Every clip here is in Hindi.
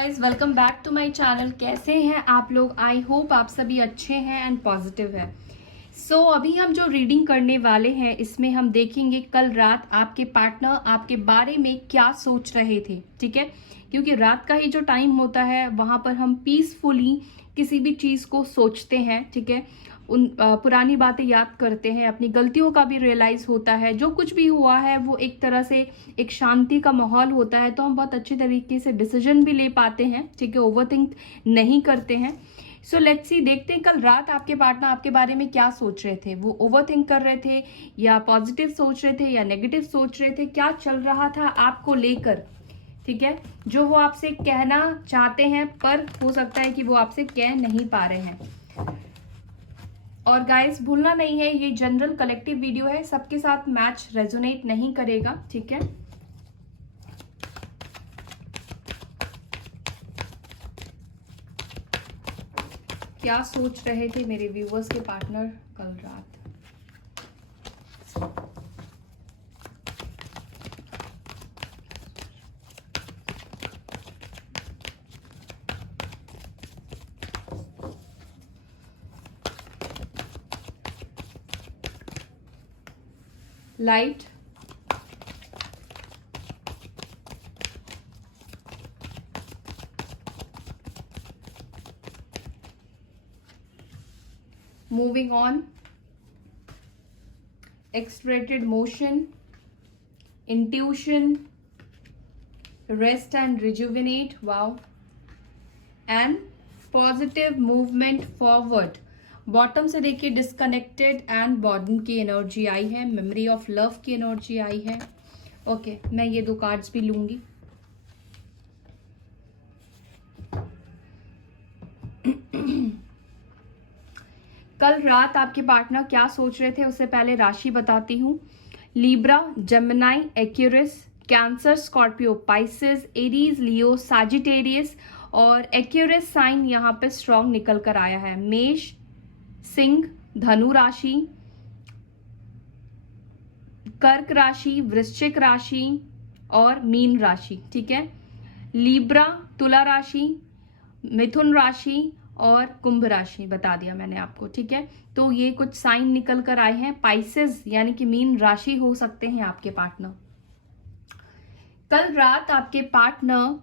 Guys, welcome back to my channel. कैसे हैं आप लोग? आई होप आप सभी अच्छे हैं एंड पॉजिटिव है। अभी हम जो रीडिंग करने वाले हैं इसमें हम देखेंगे कल रात आपके पार्टनर आपके बारे में क्या सोच रहे थे। ठीक है, क्योंकि रात का ही जो टाइम होता है वहां पर हम पीसफुली किसी भी चीज को सोचते हैं। ठीक है, उन पुरानी बातें याद करते हैं, अपनी गलतियों का भी रियलाइज होता है, जो कुछ भी हुआ है वो एक तरह से एक शांति का माहौल होता है, तो हम बहुत अच्छे तरीके से डिसीजन भी ले पाते हैं। ठीक है, ओवरथिंक नहीं करते हैं। सो लेट्स सी, देखते हैं कल रात आपके पार्टनर आपके बारे में क्या सोच रहे थे। वो ओवरथिंक कर रहे थे या पॉजिटिव सोच रहे थे या नेगेटिव सोच रहे थे, क्या चल रहा था आपको लेकर। ठीक है, जो वो आपसे कहना चाहते हैं पर हो सकता है कि वो आपसे कह नहीं पा रहे हैं। और गाइस, भूलना नहीं है ये जनरल कलेक्टिव वीडियो है, सबके साथ मैच रेजोनेट नहीं करेगा। ठीक है, क्या सोच रहे थे मेरे व्यूअर्स के पार्टनर कल रात। Light, moving on, expedited motion, intuition, rest and rejuvenate, wow, and positive movement forward. Bottom से देखिए डिस्कनेक्टेड एंड बॉटम की एनर्जी आई है, मेमोरी ऑफ लव की एनर्जी आई है। ओके, मैं ये दो कार्ड्स भी लूंगी। कल रात आपके पार्टनर क्या सोच रहे थे उससे पहले राशि बताती हूँ। Libra, Gemini, Aquarius, Cancer, Scorpio, Pisces, Aries, Leo, Sagittarius और एक्यूरिस साइन यहाँ पे स्ट्रॉन्ग निकल कर आया है। मेष, सिंह, धनु राशि, कर्क राशि, वृश्चिक राशि और मीन राशि। ठीक है, लीब्रा, तुला राशि, मिथुन राशि और कुंभ राशि बता दिया मैंने आपको। ठीक है, तो ये कुछ साइन निकल कर आए हैं। पाइसेस यानी कि मीन राशि हो सकते हैं आपके पार्टनर। कल रात आपके पार्टनर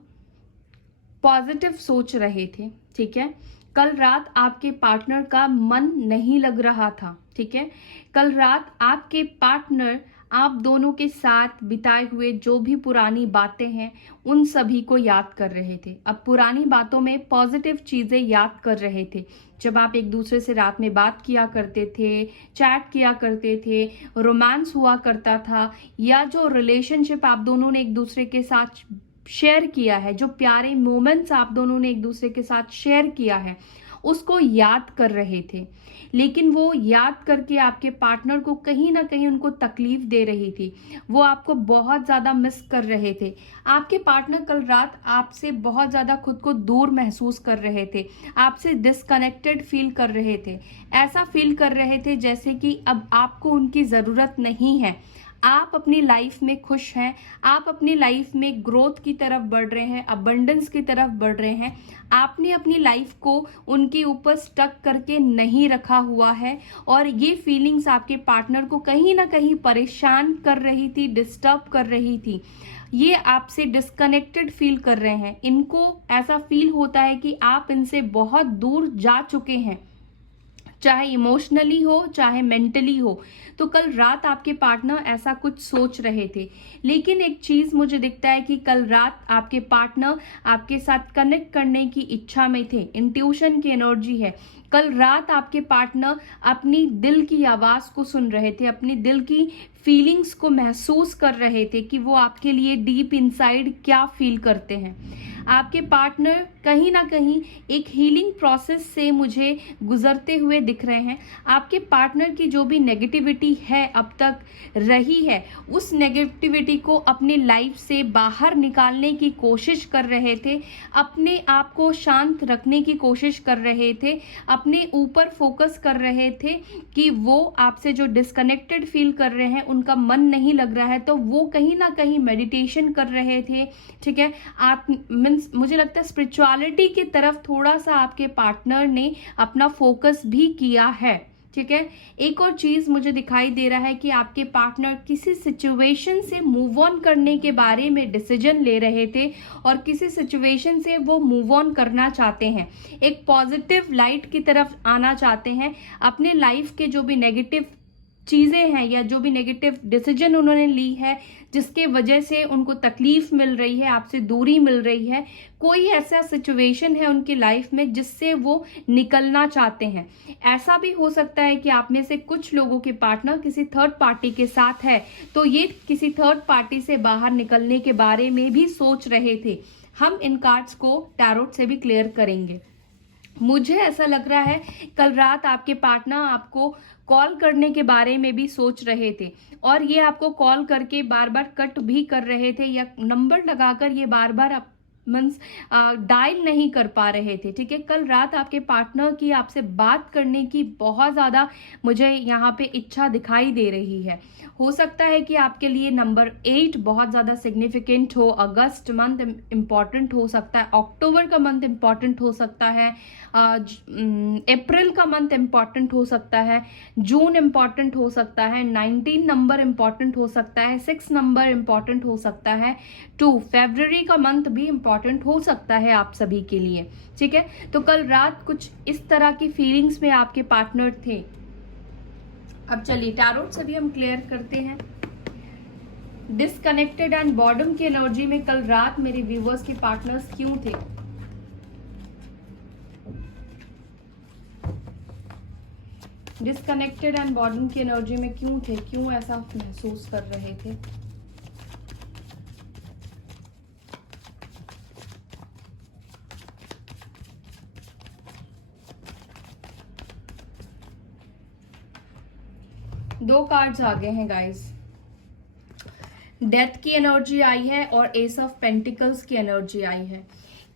पॉजिटिव सोच रहे थे। ठीक है, कल रात आपके पार्टनर का मन नहीं लग रहा था। ठीक है, कल रात आपके पार्टनर आप दोनों के साथ बिताए हुए जो भी पुरानी बातें हैं उन सभी को याद कर रहे थे। अब पुरानी बातों में पॉजिटिव चीजें याद कर रहे थे, जब आप एक दूसरे से रात में बात किया करते थे, चैट किया करते थे, रोमांस हुआ करता था, या जो रिलेशनशिप आप दोनों ने एक दूसरे के साथ शेयर किया है, जो प्यारे मोमेंट्स आप दोनों ने एक दूसरे के साथ शेयर किया है, उसको याद कर रहे थे। लेकिन वो याद करके आपके पार्टनर को कहीं ना कहीं उनको तकलीफ दे रही थी, वो आपको बहुत ज्यादा मिस कर रहे थे। आपके पार्टनर कल रात आपसे बहुत ज्यादा खुद को दूर महसूस कर रहे थे, आपसे डिस्कनेक्टेड फील कर रहे थे। ऐसा फील कर रहे थे जैसे कि अब आपको उनकी जरूरत नहीं है, आप अपनी लाइफ में खुश हैं, आप अपनी लाइफ में ग्रोथ की तरफ बढ़ रहे हैं, अबंडेंस की तरफ बढ़ रहे हैं। आपने अपनी लाइफ को उनके ऊपर स्टक करके नहीं रखा हुआ है, और ये फीलिंग्स आपके पार्टनर को कहीं ना कहीं परेशान कर रही थी, डिस्टर्ब कर रही थी। ये आपसे डिस्कनेक्टेड फील कर रहे हैं, इनको ऐसा फील होता है कि आप इनसे बहुत दूर जा चुके हैं, चाहे इमोशनली हो चाहे मेंटली हो। तो कल रात आपके पार्टनर ऐसा कुछ सोच रहे थे। लेकिन एक चीज मुझे दिखता है कि कल रात आपके पार्टनर आपके साथ कनेक्ट करने की इच्छा में थे, इंट्यूशन की एनर्जी है। कल रात आपके पार्टनर अपनी दिल की आवाज को सुन रहे थे, अपनी दिल की फीलिंग्स को महसूस कर रहे थे कि वो आपके लिए डीप इनसाइड क्या फील करते हैं। आपके पार्टनर कहीं ना कहीं एक हीलिंग प्रोसेस से मुझे गुजरते हुए दिख रहे हैं, आपके पार्टनर की जो भी नेगेटिविटी है अब तक रही है, उस नेगेटिविटी को अपने लाइफ से बाहर निकालने की कोशिश कर रहे थे, अपने आप को शांत रखने की कोशिश कर रहे थे, अपने ऊपर फोकस कर रहे थे कि वो आपसे जो डिस्कनेक्टेड फील कर रहे हैं, उनका मन नहीं लग रहा है, तो वो कहीं ना कहीं मेडिटेशन कर रहे थे, ठीक है। आप मीन्स मुझे लगता है स्पिरिचुअलिटी की तरफ थोड़ा सा आपके पार्टनर ने अपना फोकस भी किया है, ठीक है। एक और चीज मुझे दिखाई दे रहा है कि आपके पार्टनर किसी सिचुएशन से मूव ऑन करने के बारे में डिसीजन ले रहे थे और किसी सिचुएशन से वो मूव ऑन करना चाहते हैं, एक पॉजिटिव लाइट की तरफ आना चाहते हैं, अपने लाइफ के जो भी नेगेटिव चीज़ें हैं या जो भी नेगेटिव डिसीजन उन्होंने ली है जिसके वजह से उनको तकलीफ मिल रही है, आपसे दूरी मिल रही है, कोई ऐसा सिचुएशन है उनकी लाइफ में जिससे वो निकलना चाहते हैं। ऐसा भी हो सकता है कि आप में से कुछ लोगों के पार्टनर किसी थर्ड पार्टी के साथ है, तो ये किसी थर्ड पार्टी से बाहर निकलने के बारे में भी सोच रहे थे। हम इन कार्ड्स को टैरोट से भी क्लियर करेंगे। मुझे ऐसा लग रहा है कल रात आपके पार्टनर आपको कॉल करने के बारे में भी सोच रहे थे और ये आपको कॉल करके बार बार कट भी कर रहे थे या नंबर लगाकर ये बार बार मीन्स डायल नहीं कर पा रहे थे, ठीक है। कल रात आपके पार्टनर की आपसे बात करने की बहुत ज़्यादा मुझे यहाँ पे इच्छा दिखाई दे रही है। हो सकता है कि आपके लिए नंबर 8 बहुत ज़्यादा सिग्निफिकेंट हो, अगस्त मंथ इम्पॉर्टेंट हो सकता है, अक्टूबर का मंथ इम्पॉर्टेंट हो सकता है, अप्रैल का मंथ इम्पॉर्टेंट हो सकता है, जून इम्पॉर्टेंट हो सकता है, 19 नंबर इम्पॉर्टेंट हो सकता है, 6 नंबर इम्पॉर्टेंट हो सकता है, 2 फरवरी का मंथ भी इम्पॉर्टेंट हो सकता है आप सभी के लिए, ठीक है। तो कल रात कुछ इस तरह की फीलिंग्स में आपके पार्टनर थे। अब चलिए टैरोट से भी हम क्लियर करते हैं। डिस्कनेक्टेड एंड बॉर्डम की एनर्जी में कल रात मेरे व्यूवर्स के पार्टनर्स क्यों थे? डिस्कनेक्टेड एंड बॉर्डम की एनर्जी में क्यों थे, क्यों ऐसा महसूस कर रहे थे? दो कार्ड्स आ गए हैं गाइस, डेथ की एनर्जी आई है और एस ऑफ पेंटिकल्स की एनर्जी आई है।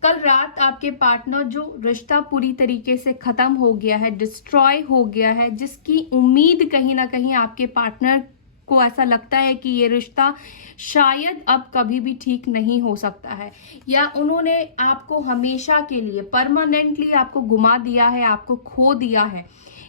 कल रात आपके पार्टनर जो रिश्ता पूरी तरीके से खत्म हो गया है, डिस्ट्रॉय हो गया है, जिसकी उम्मीद कहीं ना कहीं आपके पार्टनर को ऐसा लगता है कि ये रिश्ता शायद अब कभी भी ठीक नहीं हो सकता है, या उन्होंने आपको हमेशा के लिए परमानेंटली आपको गुमा दिया है, आपको खो दिया है,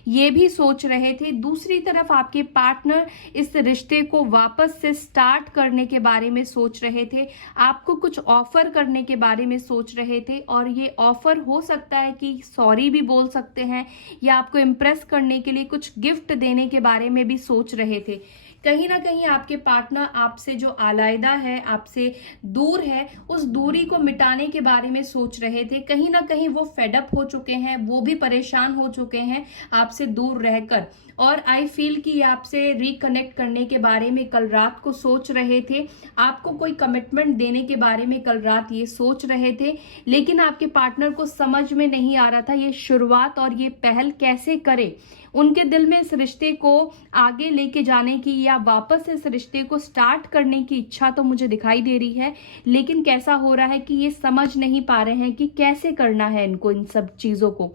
ये भी सोच रहे थे। दूसरी तरफ आपके पार्टनर इस रिश्ते को वापस से स्टार्ट करने के बारे में सोच रहे थे, आपको कुछ ऑफर करने के बारे में सोच रहे थे, और ये ऑफर हो सकता है कि सॉरी भी बोल सकते हैं या आपको इम्प्रेस करने के लिए कुछ गिफ्ट देने के बारे में भी सोच रहे थे। कहीं ना कहीं आपके पार्टनर आपसे जो आलायदा है, आपसे दूर है, उस दूरी को मिटाने के बारे में सोच रहे थे। कहीं ना कहीं वो फेडअप हो चुके हैं, वो भी परेशान हो चुके हैं आपसे दूर रहकर, और आई फील कि आपसे रिकनेक्ट करने के बारे में कल रात को सोच रहे थे, आपको कोई कमिटमेंट देने के बारे में कल रात ये सोच रहे थे, लेकिन आपके पार्टनर को समझ में नहीं आ रहा था ये शुरुआत और ये पहल कैसे करे। उनके दिल में इस रिश्ते को आगे लेके जाने की या वापस इस रिश्ते को स्टार्ट करने की इच्छा तो मुझे दिखाई दे रही है, लेकिन कैसा हो रहा है कि ये समझ नहीं पा रहे हैं कि कैसे करना है इनको इन सब चीजों को।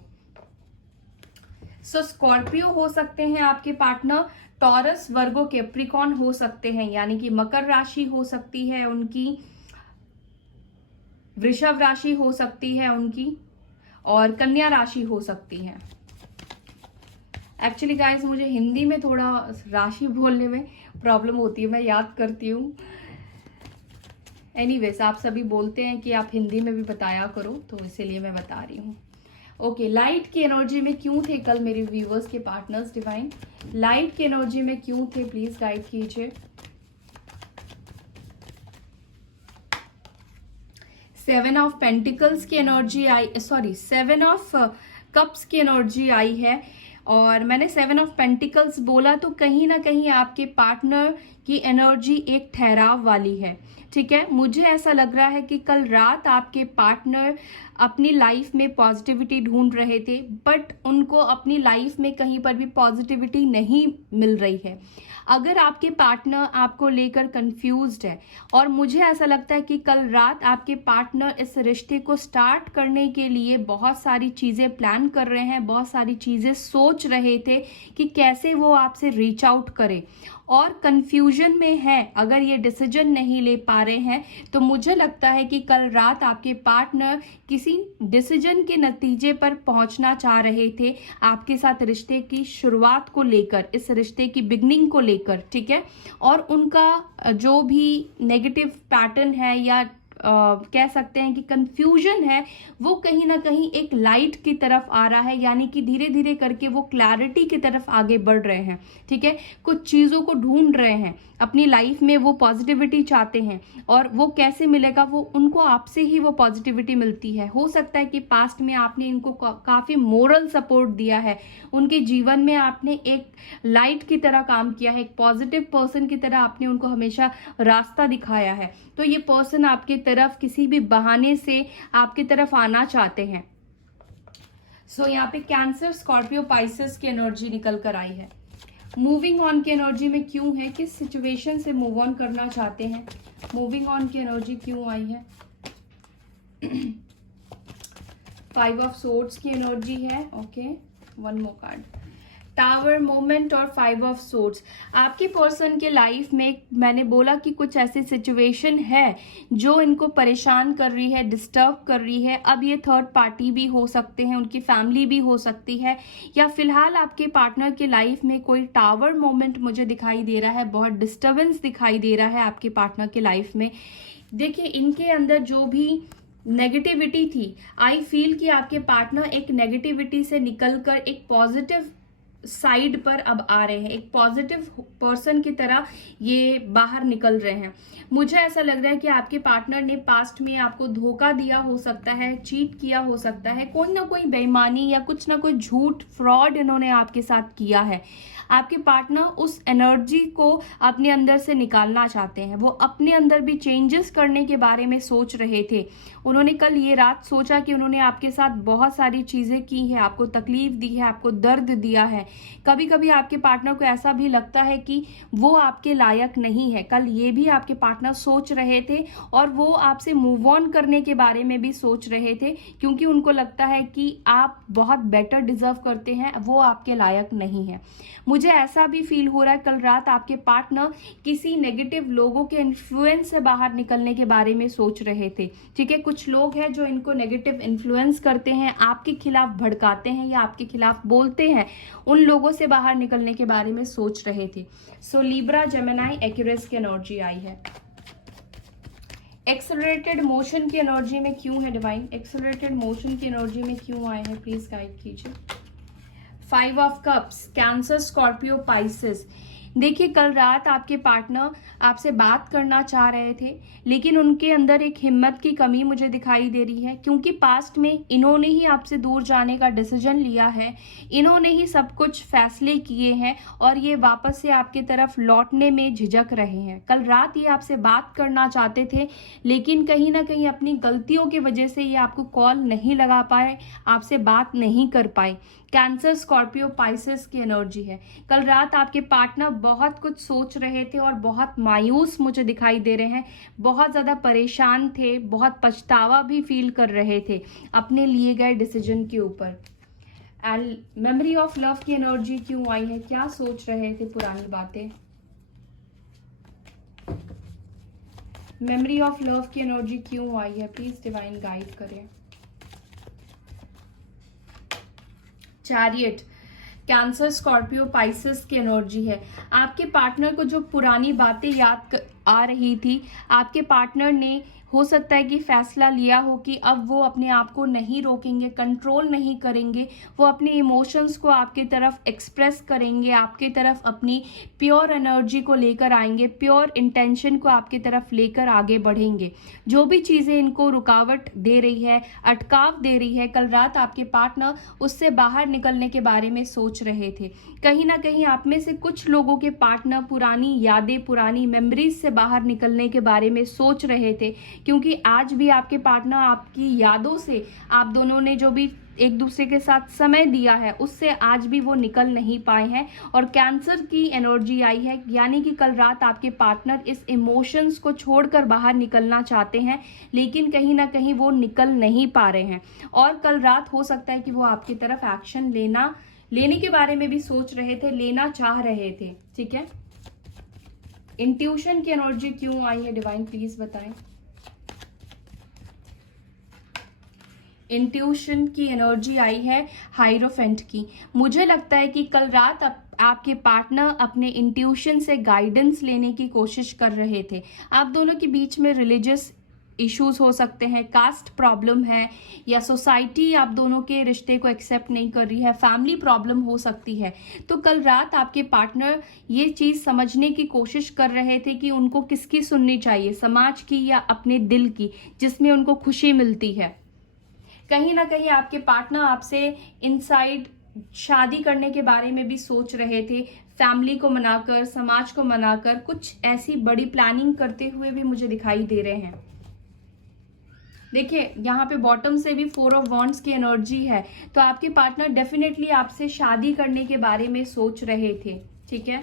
सो स्कॉर्पियो हो सकते हैं आपके पार्टनर, टॉरस, वर्गो, कैप्रिकॉर्न हो सकते हैं, यानी कि मकर राशि हो सकती है उनकी, वृषभ राशि हो सकती है उनकी, और कन्या राशि हो सकती है। एक्चुअली गाइस मुझे हिंदी में थोड़ा राशि बोलने में प्रॉब्लम होती है, मैं याद करती हूँ। एनीवेज आप सभी बोलते हैं कि आप हिंदी में भी बताया करो, तो इसीलिए मैं बता रही हूँ। ओके, लाइट की एनर्जी में क्यों थे कल मेरे व्यूवर्स के पार्टनर्स डिवाइन? लाइट की एनर्जी में क्यों थे, प्लीज गाइड कीजिए। 7 ऑफ पेंटिकल्स की energy I, sorry 7 of cups की एनर्जी आई है, और मैंने 7 ऑफ पेंटिकल्स बोला तो कहीं ना कहीं आपके पार्टनर की एनर्जी एक ठहराव वाली है, ठीक है। मुझे ऐसा लग रहा है कि कल रात आपके पार्टनर अपनी लाइफ में पॉजिटिविटी ढूंढ रहे थे, बट उनको अपनी लाइफ में कहीं पर भी पॉजिटिविटी नहीं मिल रही है। अगर आपके पार्टनर आपको लेकर कंफ्यूज्ड है, और मुझे ऐसा लगता है कि कल रात आपके पार्टनर इस रिश्ते को स्टार्ट करने के लिए बहुत सारी चीज़ें प्लान कर रहे हैं, बहुत सारी चीज़ें सोच रहे थे कि कैसे वो आपसे रीच आउट करे, और कंफ्यूजन में है। अगर ये डिसीजन नहीं ले पा रहे हैं तो मुझे लगता है कि कल रात आपके पार्टनर किसी डिसीजन के नतीजे पर पहुंचना चाह रहे थे आपके साथ रिश्ते की शुरुआत को लेकर, इस रिश्ते की बिगनिंग को लेकर, ठीक है। और उनका जो भी नेगेटिव पैटर्न है या कह सकते हैं कि कंफ्यूजन है, वो कहीं ना कहीं एक लाइट की तरफ आ रहा है, यानी कि धीरे धीरे करके वो क्लैरिटी की तरफ आगे बढ़ रहे हैं, ठीक है। कुछ चीज़ों को ढूंढ रहे हैं अपनी लाइफ में, वो पॉजिटिविटी चाहते हैं, और वो कैसे मिलेगा, वो उनको आपसे ही वो पॉजिटिविटी मिलती है। हो सकता है कि पास्ट में आपने इनको काफ़ी मोरल सपोर्ट दिया है, उनके जीवन में आपने एक लाइट की तरह काम किया है, एक पॉजिटिव पर्सन की तरह आपने उनको हमेशा रास्ता दिखाया है। तो ये पर्सन आपके तरफ किसी भी बहाने से आपकी तरफ आना चाहते हैं। सो यहाँ पे कैंसर, स्कॉर्पियो, पाइसेस की एनर्जी निकल कर आई है। मूविंग ऑन की एनर्जी में क्यों है, किस सिचुएशन से मूव ऑन करना चाहते हैं, मूविंग ऑन की एनर्जी क्यों आई है। 5 ऑफ सोर्ड्स की एनर्जी है, okay. One more card, tower, moment और 5 ऑफ सोर्ड्स। आपके पर्सन के लाइफ में मैंने बोला कि कुछ ऐसी सिचुएशन है जो इनको परेशान कर रही है, डिस्टर्ब कर रही है। अब ये थर्ड पार्टी भी हो सकते हैं, उनकी फैमिली भी हो सकती है, या फिलहाल आपके पार्टनर के लाइफ में कोई टावर मोमेंट मुझे दिखाई दे रहा है, बहुत डिस्टर्बेंस दिखाई दे रहा है आपके पार्टनर के लाइफ में। देखिए, इनके अंदर जो भी नेगेटिविटी थी, आई फील कि आपके पार्टनर एक नेगेटिविटी से निकलकर एक पॉजिटिव साइड पर अब आ रहे हैं, एक पॉजिटिव पर्सन की तरह ये बाहर निकल रहे हैं। मुझे ऐसा लग रहा है कि आपके पार्टनर ने पास्ट में आपको धोखा दिया हो सकता है, चीट किया हो सकता है, कोई ना कोई बेईमानी या कुछ ना कोई झूठ, फ्रॉड इन्होंने आपके साथ किया है। आपके पार्टनर उस एनर्जी को अपने अंदर से निकालना चाहते हैं, वो अपने अंदर भी चेंजेस करने के बारे में सोच रहे थे। उन्होंने कल ये रात सोचा कि उन्होंने आपके साथ बहुत सारी चीज़ें की हैं, आपको तकलीफ दी है, आपको दर्द दिया है। कभी कभी आपके पार्टनर को ऐसा भी लगता है कि वो आपके लायक नहीं है, कल ये भी आपके पार्टनर सोच रहे थे, और वो आपसे मूव ऑन करने के बारे में भी सोच रहे थे, क्योंकि उनको लगता है कि आप बहुत बेटर डिजर्व करते हैं, वो आपके लायक नहीं है। मुझे ऐसा भी फील हो रहा है कल रात आपके पार्टनर किसी नेगेटिव लोगों के इन्फ्लुएंस से बाहर निकलने के बारे में सोच रहे थे, ठीक है। कुछ लोग हैं जो इनको नेगेटिव इन्फ्लुएंस करते हैं, आपके खिलाफ भड़काते हैं या आपके खिलाफ बोलते हैं, उन लोगों से बाहर निकलने के बारे में सोच रहे थे। सो लिब्रा, जेमिनी, एक्यूरियस की एनर्जी आई है। एक्सेलरेटेड मोशन की एनर्जी में क्यों है डिवाइन, एक्सेलरेटेड मोशन की एनर्जी में क्यों आए हैं, प्लीज गाइड कीजिए। 5 of cups, cancer, Scorpio, Pisces. देखिए, कल रात आपके पार्टनर आपसे बात करना चाह रहे थे, लेकिन उनके अंदर एक हिम्मत की कमी मुझे दिखाई दे रही है, क्योंकि पास्ट में इन्होंने ही आपसे दूर जाने का डिसीजन लिया है, इन्होंने ही सब कुछ फैसले किए हैं, और ये वापस से आपकी तरफ लौटने में झिझक रहे हैं। कल रात ये आपसे बात करना चाहते थे, लेकिन कहीं ना कहीं अपनी गलतियों की वजह से ये आपको कॉल नहीं लगा पाए, आपसे बात नहीं कर पाए। कैंसर, स्कॉर्पियो, पाइसेस की एनर्जी है। कल रात आपके पार्टनर बहुत कुछ सोच रहे थे और बहुत मायूस मुझे दिखाई दे रहे हैं, बहुत ज़्यादा परेशान थे, बहुत पछतावा भी फील कर रहे थे अपने लिए गए डिसीजन के ऊपर। एंड मेमोरी ऑफ लव की एनर्जी क्यों आई है, क्या सोच रहे थे पुरानी बातें। मेमोरी ऑफ लव की एनर्जी क्यों आई है, प्लीज डिवाइन गाइड करें। चैरियट, कैंसर, स्कॉर्पियो, पाइसेस की एनर्जी है। आपके पार्टनर को जो पुरानी बातें याद आ रही थी, आपके पार्टनर ने हो सकता है कि फैसला लिया हो कि अब वो अपने आप को नहीं रोकेंगे, कंट्रोल नहीं करेंगे, वो अपने इमोशंस को आपकी तरफ एक्सप्रेस करेंगे, आपकी तरफ अपनी प्योर एनर्जी को लेकर आएंगे, प्योर इंटेंशन को आपकी तरफ लेकर आगे बढ़ेंगे। जो भी चीज़ें इनको रुकावट दे रही है, अटकाव दे रही है, कल रात आपके पार्टनर उससे बाहर निकलने के बारे में सोच रहे थे। कहीं ना कहीं आप में से कुछ लोगों के पार्टनर पुरानी यादें, पुरानी मेमोरीज से बाहर निकलने के बारे में सोच रहे थे, क्योंकि आज भी आपके पार्टनर आपकी यादों से, आप दोनों ने जो भी एक दूसरे के साथ समय दिया है उससे आज भी वो निकल नहीं पाए हैं। और कैंसर की एनर्जी आई है, यानी कि कल रात आपके पार्टनर इस इमोशंस को छोड़कर बाहर निकलना चाहते हैं, लेकिन कहीं ना कहीं वो निकल नहीं पा रहे हैं। और कल रात हो सकता है कि वो आपकी तरफ एक्शन लेने के बारे में भी सोच रहे थे, लेना चाह रहे थे। ठीक है, इंट्यूशन की एनर्जी क्यों आई है डिवाइन, प्लीज बताएं। इंट्यूशन की एनर्जी आई है हाइरोफेंट की। मुझे लगता है कि कल रात आपके पार्टनर अपने इंट्यूशन से गाइडेंस लेने की कोशिश कर रहे थे। आप दोनों के बीच में रिलीजियस इश्यूज हो सकते हैं, कास्ट प्रॉब्लम है, या सोसाइटी आप दोनों के रिश्ते को एक्सेप्ट नहीं कर रही है, फैमिली प्रॉब्लम हो सकती है। तो कल रात आपके पार्टनर ये चीज़ समझने की कोशिश कर रहे थे कि उनको किसकी सुननी चाहिए, समाज की या अपने दिल की, जिसमें उनको खुशी मिलती है। कहीं ना कहीं आपके पार्टनर आपसे इनसाइड शादी करने के बारे में भी सोच रहे थे, फैमिली को मनाकर, समाज को मनाकर, कुछ ऐसी बड़ी प्लानिंग करते हुए भी मुझे दिखाई दे रहे हैं। देखिए यहाँ पे बॉटम से भी 4 ऑफ वॉन्ड्स की एनर्जी है, तो आपके पार्टनर डेफिनेटली आपसे शादी करने के बारे में सोच रहे थे। ठीक है,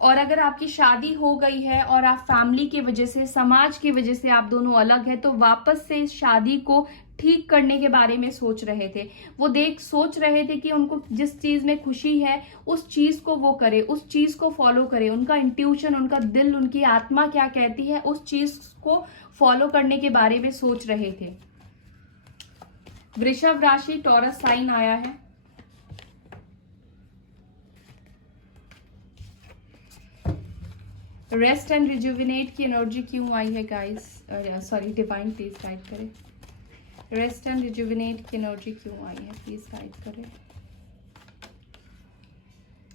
और अगर आपकी शादी हो गई है और आप फैमिली की वजह से, समाज की वजह से आप दोनों अलग हैं, तो वापस से इस शादी को ठीक करने के बारे में सोच रहे थे। वो सोच रहे थे कि उनको जिस चीज में खुशी है उस चीज को वो करे, उस चीज को फॉलो करे। उनका इंट्यूशन, उनका दिल, उनकी आत्मा क्या कहती है उस चीज को फॉलो करने के बारे में सोच रहे थे। वृषभ राशि, टॉरस साइन आया है। रेस्ट एंड रिजुविनेट की एनर्जी क्यों आई है guys, sorry divine please guide करें। रेस्ट एंड रिजुविनेट की एनर्जी क्यों आई है, प्लीज गाइड करें।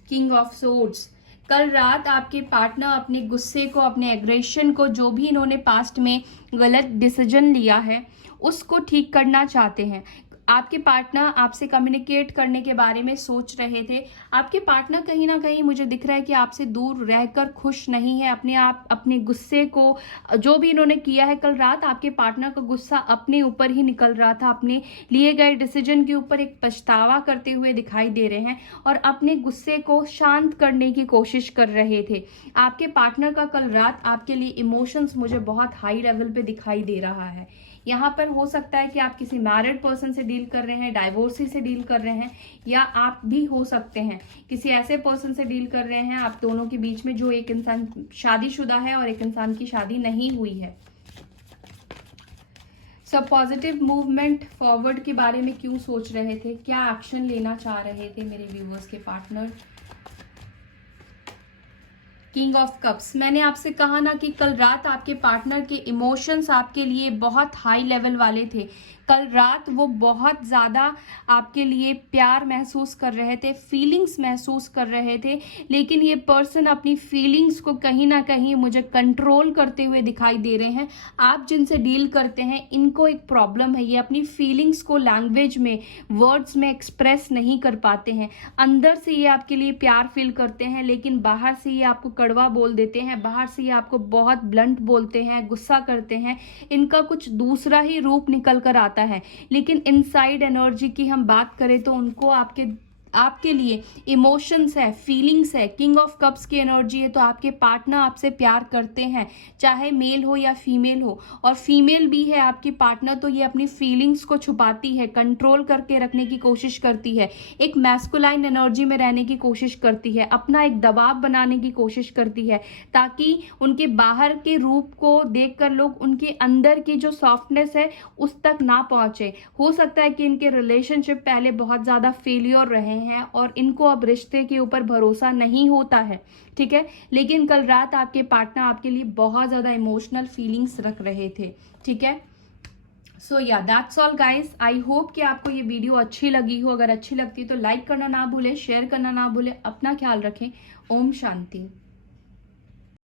किंग ऑफ सोर्ड्स, कल रात आपके पार्टनर अपने गुस्से को, अपने एग्रेशन को, जो भी इन्होंने पास्ट में गलत डिसीजन लिया है उसको ठीक करना चाहते हैं। आपके पार्टनर आपसे कम्युनिकेट करने के बारे में सोच रहे थे। आपके पार्टनर कहीं ना कहीं मुझे दिख रहा है कि आपसे दूर रहकर खुश नहीं है। अपने गुस्से को, जो भी इन्होंने किया है कल रात, आपके पार्टनर का गुस्सा अपने ऊपर ही निकल रहा था, अपने लिए गए डिसीजन के ऊपर एक पछतावा करते हुए दिखाई दे रहे हैं और अपने गुस्से को शांत करने की कोशिश कर रहे थे। आपके पार्टनर का कल रात आपके लिए इमोशंस मुझे बहुत हाई लेवल पे दिखाई दे रहा है। यहाँ पर हो सकता है कि आप किसी मैरिड पर्सन से डील कर रहे हैं, डाइवोर्सी से डील कर रहे हैं, या आप भी हो सकते हैं किसी ऐसे पर्सन से डील कर रहे हैं आप दोनों के बीच में जो एक इंसान शादीशुदा है और एक इंसान की शादी नहीं हुई है। सब पॉजिटिव मूवमेंट फॉरवर्ड के बारे में क्यों सोच रहे थे, क्या एक्शन लेना चाह रहे थे मेरे व्यूअर्स के पार्टनर। किंग ऑफ कप्स, मैंने आपसे कहा ना कि कल रात आपके पार्टनर के इमोशंस आपके लिए बहुत हाई लेवल वाले थे। कल रात वो बहुत ज़्यादा आपके लिए प्यार महसूस कर रहे थे, फीलिंग्स महसूस कर रहे थे, लेकिन ये पर्सन अपनी फीलिंग्स को कहीं ना कहीं मुझे कंट्रोल करते हुए दिखाई दे रहे हैं। आप जिनसे डील करते हैं इनको एक प्रॉब्लम है, ये अपनी फीलिंग्स को लैंग्वेज में, वर्ड्स में एक्सप्रेस नहीं कर पाते हैं। अंदर से ये आपके लिए प्यार फील करते हैं, लेकिन बाहर से ये आपको कड़वा बोल देते हैं, बाहर से ये आपको बहुत ब्लंट बोलते हैं, गुस्सा करते हैं। इनका कुछ दूसरा ही रूप निकल कर आता है, लेकिन इनसाइड एनर्जी की हम बात करें तो उनको आपके लिए इमोशंस है, फीलिंग्स है। किंग ऑफ कप्स की एनर्जी है, तो आपके पार्टनर आपसे प्यार करते हैं, चाहे मेल हो या फीमेल हो, और फीमेल भी है आपकी पार्टनर, तो ये अपनी फीलिंग्स को छुपाती है, कंट्रोल करके रखने की कोशिश करती है, एक मैस्कुलाइन एनर्जी में रहने की कोशिश करती है, अपना एक दबाव बनाने की कोशिश करती है, ताकि उनके बाहर के रूप को देखकर लोग उनके अंदर की जो सॉफ्टनेस है उस तक ना पहुंचे। हो सकता है कि इनके रिलेशनशिप पहले बहुत ज़्यादा फेलियर रहे हैं और इनको अब रिश्ते के ऊपर भरोसा नहीं होता है, ठीक है, लेकिन कल रात आपके पार्टनर आपके लिए बहुत ज़्यादा इमोशनल फीलिंग्स रख रहे थे। ठीक है, सो या that's all guys. I hope कि आपको ये वीडियो अच्छी लगी हो। अगर अच्छी लगती है तो लाइक करना ना भूलें, शेयर करना ना भूलें। अपना ख्याल रखें। ओम शांति।